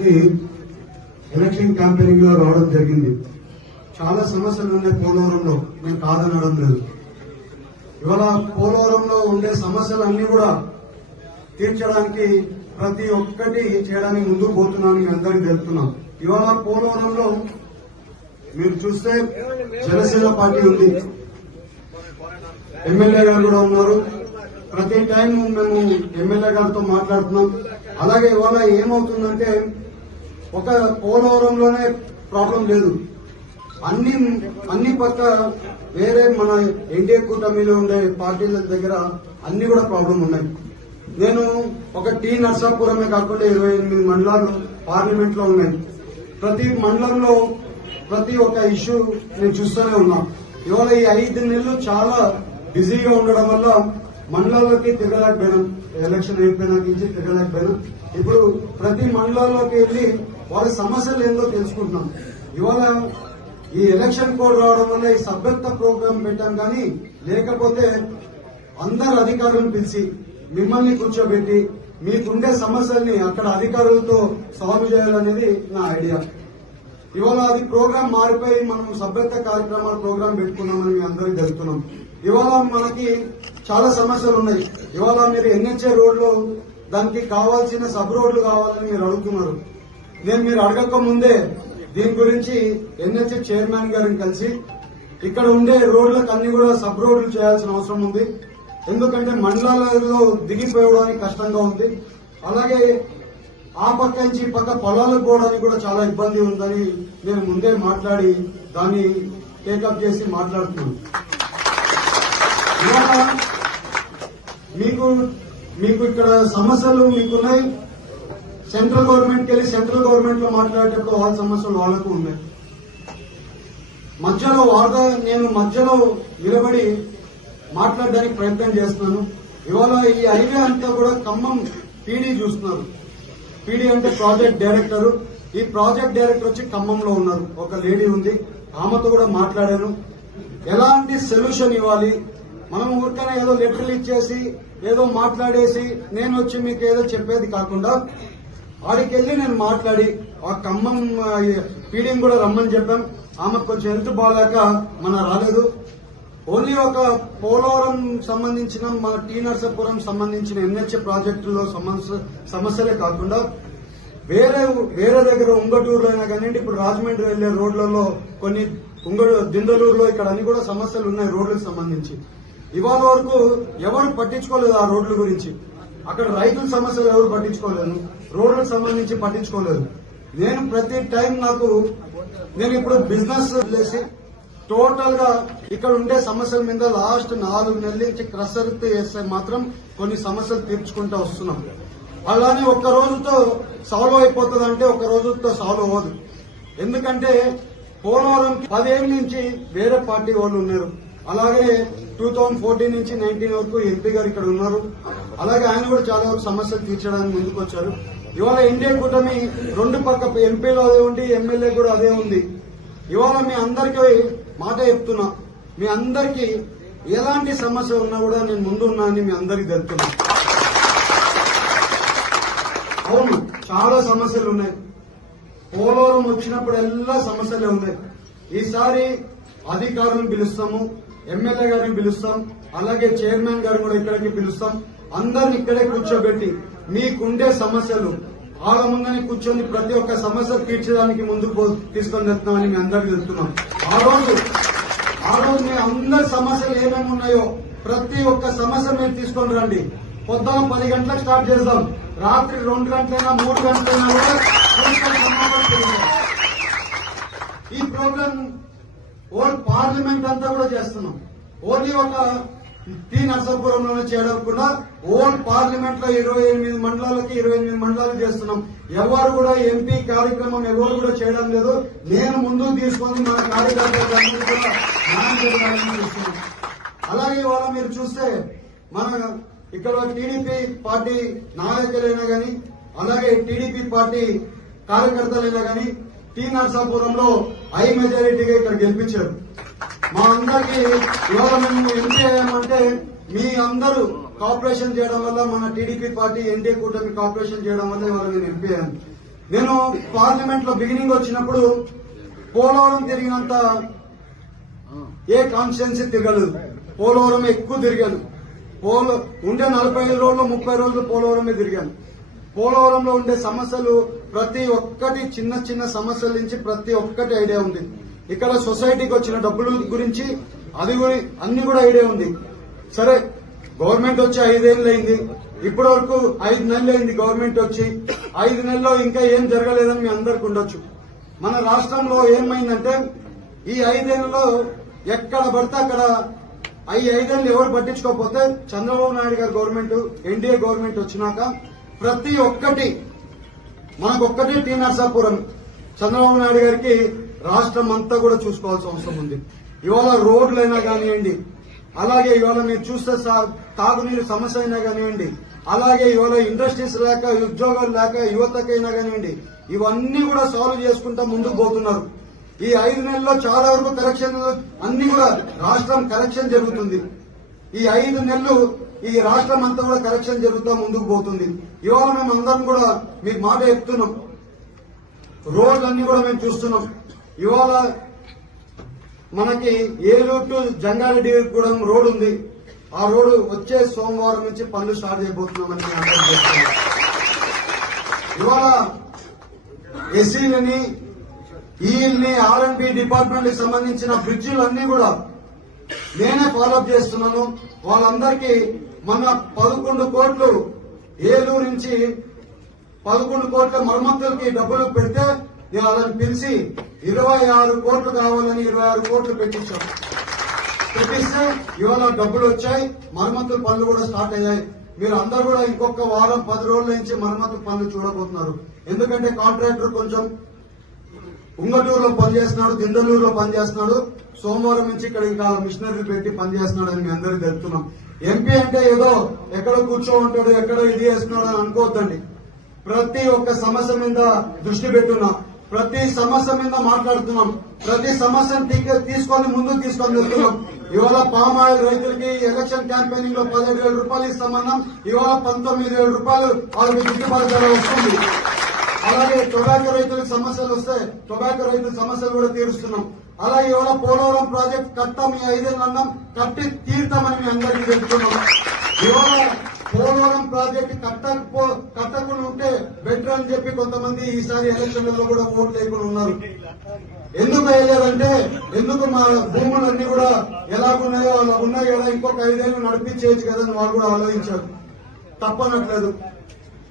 ఇక్కడికి ఎలక్షన్ క్యాంపెయినింగ్లో రావడం జరిగింది. చాలా సమస్యలు ఉన్నాయి పోలవరంలో మేము కాదనడం లేదు. ఇవాళ పోలవరంలో ఉండే సమస్యలన్నీ కూడా తీర్చడానికి ప్రతి ఒక్కటి చేయడానికి ముందుకు పోతున్నాను అందరికీ తెలుపుతున్నాం. ఇవాళ పోలవరంలో మీరు చూస్తే జనసేన పార్టీ ఉంది. ఎమ్మెల్యే గారు కూడా ఉన్నారు. ప్రతి టైం మేము ఎమ్మెల్యే గారితో మాట్లాడుతున్నాం. అలాగే ఇవాళ ఏమవుతుందంటే ఒక పోలవరంలోనే ప్రాబ్లం లేదు. అన్ని అన్ని పక్క వేరే మన ఎన్డీఏ కూటమిలో ఉండే పార్టీల దగ్గర అన్ని కూడా ప్రాబ్లం ఉన్నాయి. నేను ఒక టీ నర్సాపురమే కాకుండా ఇరవై ఎనిమిది మండలాలు పార్లమెంట్లో ఉన్నాయి. ప్రతి మండలంలో ప్రతి ఒక్క ఇష్యూ నేను చూస్తూనే ఉన్నా. ఇవాళ ఈ ఐదు నెలలు చాలా బిజీగా ఉండడం వల్ల మండలాల్లోకి తిరగలేకపోయినా ఎలక్షన్ అయిపోయినా నుంచి తిరగలేకపోయినాం ఇప్పుడు ప్రతి మండలాల్లోకి వెళ్ళి వారి సమస్యలు ఏందో తెలుసుకుంటున్నాం. ఇవాళ ఈ ఎలక్షన్ కోడ్ రావడం వల్ల ఈ సభ్యత్వ ప్రోగ్రాం పెట్టాం కానీ లేకపోతే అందరు అధికారులను పిలిచి మిమ్మల్ని కూర్చోబెట్టి మీకుండే సమస్యల్ని అక్కడ అధికారులతో సాల్వ్ చేయాలనేది నా ఐడియా. ఇవాళ అది ప్రోగ్రామ్ మారిపోయి మనం సభ్యత్వ కార్యక్రమాల ప్రోగ్రామ్ పెట్టుకున్నామని మీ అందరికీ తెలుపుతున్నాం ఇవాళ మనకి చాలా సమస్యలు ఉన్నాయి. ఇవాళ మీరు ఎన్హెచ్ఏ రోడ్లు దానికి కావాల్సిన సబ్ రోడ్లు కావాలని మీరు అడుగుతున్నారు. నేను మీరు అడగక ముందే దీని గురించి ఎన్హెచ్ చైర్మన్ గారిని కలిసి ఇక్కడ ఉండే రోడ్లకు అన్ని కూడా సబ్ రోడ్లు చేయాల్సిన అవసరం ఉంది. ఎందుకంటే మండలాలలో దిగిపోవడానికి కష్టంగా ఉంది. అలాగే ఆ పక్క నుంచి పక్క పొలాలకు పోవడానికి కూడా చాలా ఇబ్బంది ఉందని నేను ముందే మాట్లాడి దాన్ని టేకప్ చేసి మాట్లాడుతున్నాను. మీకు మీకు ఇక్కడ సమస్యలు మీకున్నాయి. సెంట్రల్ గవర్నమెంట్ వెళ్ళి సెంట్రల్ గవర్నమెంట్లో మాట్లాడేటప్పుడు వాళ్ళ సమస్యలు వాళ్ళకు ఉన్నాయి మధ్యలో వాళ్ళ నేను మధ్యలో నిలబడి మాట్లాడడానికి ప్రయత్నం చేస్తున్నాను. ఇవాళ ఈ హైవే అంతా కూడా ఖమ్మం పీడీ చూస్తున్నారు. పీడీ అంటే ప్రాజెక్ట్ డైరెక్టర్. ఈ ప్రాజెక్ట్ డైరెక్టర్ వచ్చి ఖమ్మంలో ఉన్నారు. ఒక లేడీ ఉంది. ఆమెతో కూడా మాట్లాడాను. ఎలాంటి సొల్యూషన్ ఇవ్వాలి? మనం ఊరికనే ఏదో లెటర్లు ఇచ్చేసి ఏదో మాట్లాడేసి నేను వచ్చి మీకు ఏదో చెప్పేది కాకుండా ఆడికి వెళ్ళి నేను మాట్లాడి ఆ ఖమ్మం పీడీని కూడా రమ్మని చెప్పాం. ఆమె కొంచెం హెల్త్ బాగాలేక మన రాలేదు. ఓన్లీ ఒక పోలవరం సంబంధించిన మన టీ నర్సాపురం సంబంధించిన ఎన్హెచ్ ప్రాజెక్టులో సమస్య- సమస్యలే కాకుండా వేరే వేరే దగ్గర ఉంగటూరులో అయినా కానివ్వండి ఇప్పుడు రాజమండ్రి వెళ్ళే రోడ్లలో కొన్ని ఉంగడు దిందలూరులో ఇక్కడ అన్ని కూడా సమస్యలు ఉన్నాయి రోడ్లకు సంబంధించి. ఇవాళ వరకు ఎవరు పట్టించుకోలేదు ఆ రోడ్ల గురించి. అక్కడ రైతుల సమస్యలు ఎవరు పట్టించుకోలేదు రోడ్లకు సంబంధించి పట్టించుకోలేదు నేను ప్రతి టైం నాకు నేను ఇప్పుడు బిజినెస్ వదిలేసి టోటల్గా ఇక్కడ ఉండే సమస్యల మీద లాస్ట్ నాలుగు నెలల నుంచి కసరత్తు చేస్తే మాత్రం కొన్ని సమస్యలు తీర్చుకుంటూ వస్తున్నాం. అలానే ఒక్క రోజుతో సాల్వ్ అయిపోతుంది అంటే ఒక రోజుతో సాల్వ్ అవ్వదు. ఎందుకంటే పోలవరం పదేళ్ళ నుంచి వేరే పార్టీ వాళ్ళు ఉన్నారు. అలాగే టూ థౌజండ్ ఫోర్టీన్ నుంచి నైన్టీన్ వరకు ఎంపీ గారు ఇక్కడ ఉన్నారు. అలాగే ఆయన కూడా చాలా వరకు సమస్యలు తీర్చడానికి ముందుకు వచ్చారు ఇవాళ ఎన్డీఏ కూటమి రెండు పక్క ఎంపీలో అదే ఉంది ఎమ్మెల్యే కూడా అదే ఉంది. ఇవాళ మీ అందరికీ మాట చెప్తున్నా. మీ అందరికీ ఎలాంటి సమస్య ఉన్నా కూడా నేను ముందు ఉన్నానని మీ అందరికీ తెలుపుతున్నా. అవును చాలా సమస్యలు ఉన్నాయి. పోలవరం వచ్చినప్పుడల్లా సమస్యలే ఉన్నాయి. ఈసారి అధికారులను పిలుస్తాము. ఎమ్మెల్యే గారిని పిలుస్తాం అలాగే చైర్మన్ గారు కూడా ఇక్కడికి పిలుస్తాం. అందరిని ఇక్కడే కూర్చోబెట్టి మీకుండే సమస్యలు వాళ్ళ కూర్చొని ప్రతి ఒక్క సమస్య తీర్చడానికి ముందుకు తీసుకొని వెళ్తున్నామని మేము అందరికీ చెప్తున్నాం. ఆ రోజు ఆ రోజు మీ అందరి సమస్యలు ఏమేమి ఉన్నాయో ప్రతి ఒక్క సమస్య మీరు తీసుకొని రండి. పొద్దున పది గంటలకు స్టార్ట్ చేద్దాం. రాత్రి రెండు గంటలైనా మూడు గంటలైనా కూడా ఈ ప్రోగ్రామ్ ఓన్ పార్లమెంట్ అంతా కూడా చేస్తున్నాం. ఓన్లీ ఒక టీ నరసాపురంలోనే చేయకుండా ఓన్ పార్లమెంట్లో ఇరవై ఎనిమిది మండలాలకి ఇరవై ఎనిమిది మండలాలు చేస్తున్నాం. ఎవరు కూడా ఎంపీ కార్యక్రమం ఎవరు కూడా చేయడం లేదు. నేను ముందుకు తీసుకొని మన కార్యకర్తలు అలాగే ఇవాళ మీరు చూస్తే మన ఇక్కడ టీడీపీ పార్టీ నాయకులైనా గాని అలాగే టీడీపీ పార్టీ కార్యకర్తలైనా గాని టీ నర్సాపురంలో హై మెజారిటీగా ఇక్కడ గెలిపించారు. మా అందరికి ఇవాళ మేము ఎంపీ చేయమంటే మీ అందరూ కాపరేషన్ చేయడం వల్ల మన టీడీపీ పార్టీ ఎన్డీఏ కూటమి కాపరేషన్ చేయడం వల్ల ఇవాళ నేను ఎంపీ అయ్యాను. నేను పార్లమెంట్లో బిగినింగ్ వచ్చినప్పుడు పోలవరం తిరిగినంత ఏ కాన్స్టిట్యున్సీ తిరగలేదు. పోలవరం ఎక్కువ తిరిగాను. పోల ఉండే నలభై ఐదు రోజులు ముప్పై రోజులు పోలవరమే తిరిగాను. పోలవరంలో ఉండే సమస్యలు ప్రతి ఒక్కటి చిన్న చిన్న సమస్యల నుంచి ప్రతి ఒక్కటి ఐడియా ఉంది. ఇక్కడ సొసైటీకి వచ్చిన డబ్బుల గురించి అది అన్ని కూడా ఐడియా ఉంది. సరే గవర్నమెంట్ వచ్చి ఐదేళ్ళు అయింది. ఇప్పటి వరకు ఐదు నెలలు అయింది గవర్నమెంట్ వచ్చి. ఐదు నెలల్లో ఇంకా ఏం జరగలేదని మీ అందరికి ఉండొచ్చు. మన రాష్ట్రంలో ఏమైందంటే ఈ ఐదేళ్ళలో ఎక్కడ పడితే అక్కడ ఈ ఐదేళ్ళు ఎవరు పట్టించుకోకపోతే చంద్రబాబు నాయుడు గారి గవర్నమెంట్ ఎన్డీఏ గవర్నమెంట్ వచ్చినాక ప్రతి ఒక్కటి మనకొక్కటి టీ నర్సాపురం. చంద్రబాబు నాయుడు గారికి రాష్ట్రం అంతా కూడా చూసుకోవాల్సిన అవసరం ఉంది. ఇవాళ రోడ్లైనా కానివ్వండి అలాగే ఇవాళ మీరు చూస్తే తాగునీరు సమస్య అయినా కానివ్వండి అలాగే ఇవాళ ఇండస్ట్రీస్ లేక ఉద్యోగాలు లేక యువతకైనా కానివ్వండి ఇవన్నీ కూడా సాల్వ్ చేసుకుంటా ముందుకు పోతున్నారు. ఈ ఐదు నెలల్లో చాలా వరకు కరెక్షన్ అన్ని కూడా రాష్ట్రం కరెక్షన్ జరుగుతుంది. ఈ ఐదు నెలలు ఈ రాష్ట్రం అంతా కూడా కరెక్షన్ జరుగుతూ ముందుకు పోతుంది. ఇవాళ మేము అందరం కూడా మీకు మాట చెప్తున్నాం. రోడ్లన్నీ కూడా మేము చూస్తున్నాం. ఇవాళ మనకి ఏలూరు టు జంగారెడ్డి కూడా రోడ్ ఉంది. ఆ రోడ్డు వచ్చే సోమవారం నుంచి పనులు స్టార్ట్ చేయబోతున్నామని ఇవాళ ఎస్సీలని ఈల్ని ఆర్ఎండ్బి డిపార్ట్మెంట్కి సంబంధించిన బ్రిడ్జిలన్నీ కూడా నేనే ఫాలోఅప్ చేస్తున్నాను. వాళ్ళందరికీ మన పదకొండు కోట్లు ఏలూరు నుంచి పదకొండు కోట్ల మరమ్మతులకి డబ్బులు పెడితే వాళ్ళని పిలిచి ఇరవై ఆరు కోట్లు కావాలని ఇరవై ఆరు కోట్లు పెట్టించాం పెట్టిస్తే ఇవాళ డబ్బులు వచ్చాయి మరమ్మతుల పనులు కూడా స్టార్ట్ అయ్యాయి. మీరు అందరూ కూడా ఇంకొక వారం పది రోజుల నుంచి మరమ్మతుల పనులు చూడబోతున్నారు. ఎందుకంటే కాంట్రాక్టర్ కొంచెం ఉంగటూరులో పనిచేస్తున్నాడు దిండలూరులో పనిచేస్తున్నాడు. సోమవారం నుంచి ఇక్కడ ఇంకా మిషనరీ పెట్టి పనిచేస్తున్నాడు అని మీ అందరికీ తెలుపుతున్నాం. ఎంపీ అంటే ఏదో ఎక్కడ కూర్చో ఉంటాడు ఎక్కడ ఇది చేస్తున్నాడు అని అనుకోవద్దండి. ప్రతి ఒక్క సమస్య మీద దృష్టి పెట్టున్నాం ప్రతి సమస్య మీద మాట్లాడుతున్నాం. ప్రతి సమస్యను తీసుకొని ముందుకు తీసుకొని వెళ్తున్నాం. ఇవాళ పామ్ ఆయిల్ రైతులకి ఎలక్షన్ క్యాంపెయినింగ్లో పదిహేడు వేల రూపాయలు ఇస్తామన్నాం. ఇవాళ పంతొమ్మిది వేల రూపాయలు వాళ్ళకి గిట్టుబాటు ధర వస్తుంది. అలాగే టొబాకో రైతులకు సమస్యలు వస్తే టొబాకో రైతుల సమస్యలు కూడా తీరుస్తున్నాం. అలాగే ఇవాళ పోలవరం ప్రాజెక్ట్ కట్టాం ఈ ఐదేళ్ళు అన్నాం కట్టి తీరుతామని మీ అందరికీ చెప్తున్నాం. ఇవాళ పోలవరం ప్రాజెక్ట్ కట్టకపో కట్టకుండా ఉంటే బెటర్ అని చెప్పి కొంతమంది ఈసారి ఎలక్షన్లలో కూడా ఓట్లు లేకుండా ఉన్నారు. ఎందుకు వేయలేదంటే ఎందుకు మా భూములన్నీ కూడా ఎలాగున్నాయో అలా ఉన్నాయి కదా ఇంకొక ఐదేళ్ళు నడిపించేయచ్చు కదా అని వాళ్ళు కూడా ఆలోచించారు. తప్పనట్లేదు.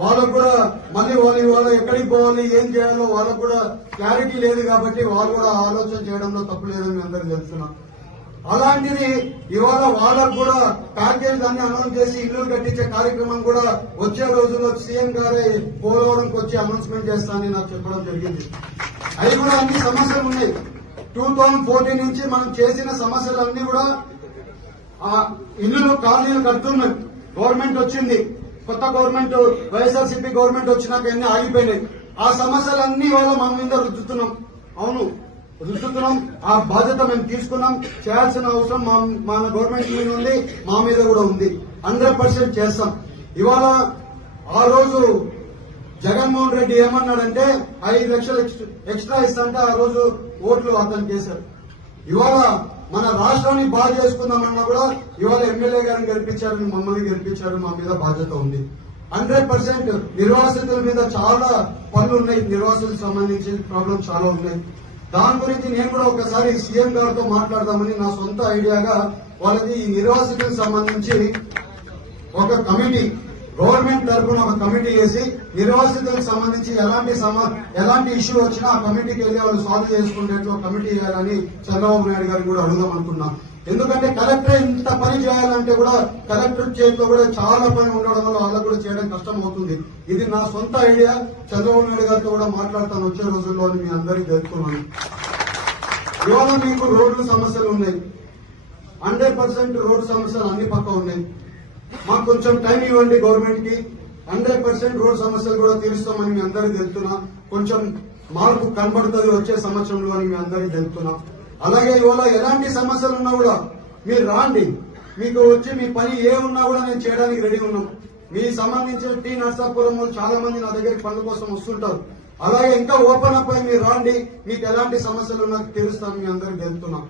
వాళ్ళకు కూడా మళ్ళీ వాళ్ళు ఇవాళ ఎక్కడికి పోవాలి ఏం చేయాలో వాళ్ళకు కూడా క్లారిటీ లేదు కాబట్టి వాళ్ళు కూడా ఆలోచన చేయడంలో తప్పు లేదని మీ తెలుస్తున్నాం అలాంటిది ఇవాళ వాళ్ళకు కూడా ప్యాకేజ్ అన్ని అనౌన్స్ చేసి ఇల్లు కట్టించే కార్యక్రమం కూడా వచ్చే రోజుల్లో సీఎం గారే పోలవరంకి వచ్చి అనౌన్స్మెంట్ చేస్తానని నాకు చెప్పడం జరిగింది. అవి కూడా అన్ని సమస్యలు ఉన్నాయి. టూ థౌజండ్ ఫోర్టీన్ నుంచి మనం చేసిన సమస్యలన్నీ కూడా ఆ ఇల్లులు కాలనీలు కడుతున్నాయి. గవర్నమెంట్ వచ్చింది. కొత్త గవర్నమెంట్ వైఎస్ఆర్సీపీ గవర్నమెంట్ వచ్చినాక అన్ని ఆగిపోయినాయి? ఆ సమస్యలన్నీ వాళ్ళ మా మీద రుద్దుతున్నాం. అవును రుద్దుతున్నాం. ఆ బాధ్యత మేము తీసుకున్నాం. చేయాల్సిన అవసరం మా మన గవర్నమెంట్ మీద ఉంది మా మీద కూడా ఉంది. హండ్రెడ్ పర్సెంట్ చేస్తాం. ఇవాళ ఆ రోజు జగన్మోహన్ రెడ్డి ఏమన్నాడంటే ఐదు లక్షలు ఎక్స్ట్రా ఎక్స్ట్రా ఇస్తాంటే ఆ రోజు ఓట్లు అతనికి చేశారు. ఇవాళ మన రాష్ట్రాన్ని బాగా చేసుకుందామన్నా కూడా ఇవాళ ఎమ్మెల్యే గారిని గెలిపించారు మమ్మల్ని గెలిపించారు మా మీద బాధ్యత ఉంది. హండ్రెడ్ పర్సెంట్ నిర్వాసితుల మీద చాలా పనులు ఉన్నాయి. నిర్వాసితులకు సంబంధించిన ప్రాబ్లం చాలా ఉన్నాయి. దాని గురించి నేను కూడా ఒకసారి సీఎం గారితో మాట్లాడదామని నా సొంత ఐడియాగా వాళ్ళకి ఈ నిర్వాసితులకు సంబంధించి ఒక కమిటీ గవర్నమెంట్ తరఫున ఒక కమిటీ వేసి నిర్వాసితులకు సంబంధించి ఎలాంటి సమ ఎలాంటి ఇష్యూ వచ్చినా ఆ కమిటీకి వెళ్ళి వాళ్ళు సాల్వ్ చేసుకునేట్లు కమిటీ చేయాలని చంద్రబాబు నాయుడు గారిని కూడా అడుగుదాం అనుకున్నా. ఎందుకంటే కలెక్టర్ ఇంత పని చేయాలంటే కూడా కలెక్టర్ చేతిలో కూడా చాలా పని ఉండడం వల్ల వాళ్ళకు కూడా చేయడం కష్టం అవుతుంది. ఇది నా సొంత ఐడియా. చంద్రబాబు నాయుడు గారితో కూడా మాట్లాడతాను వచ్చే రోజుల్లో అని మీ అందరికీ తెలుసుకున్నాను ఇవాళ మీకు రోడ్లు సమస్యలు ఉన్నాయి. హండ్రెడ్ పర్సెంట్ రోడ్డు సమస్యలు అన్ని పక్క ఉన్నాయి. మాకు కొంచెం టైం ఇవ్వండి గవర్నమెంట్కి హండ్రెడ్ పర్సెంట్ రోడ్ సమస్యలు కూడా తీరుస్తామని మీ అందరికి తెలుపుతున్నా కొంచెం మార్పు కనబడుతుంది వచ్చే సంవత్సరంలో అని మీ అందరికి తెలుపుతున్నా అలాగే ఇవాళ ఎలాంటి సమస్యలు ఉన్నా కూడా మీరు రాండి. మీకు వచ్చి మీ పని ఏ ఉన్నా కూడా నేను చేయడానికి రెడీ ఉన్నాం. మీ సంబంధించిన టీ నర్సాపురం వాళ్ళు చాలా మంది నా దగ్గరికి పనుల కోసం వస్తుంటారు. అలాగే ఇంకా ఓపెన్ అప్ అయి మీరు రాండి. మీకు ఎలాంటి సమస్యలు ఉన్నా తెలుస్తాను మీ అందరికి తెలుపుతున్నాం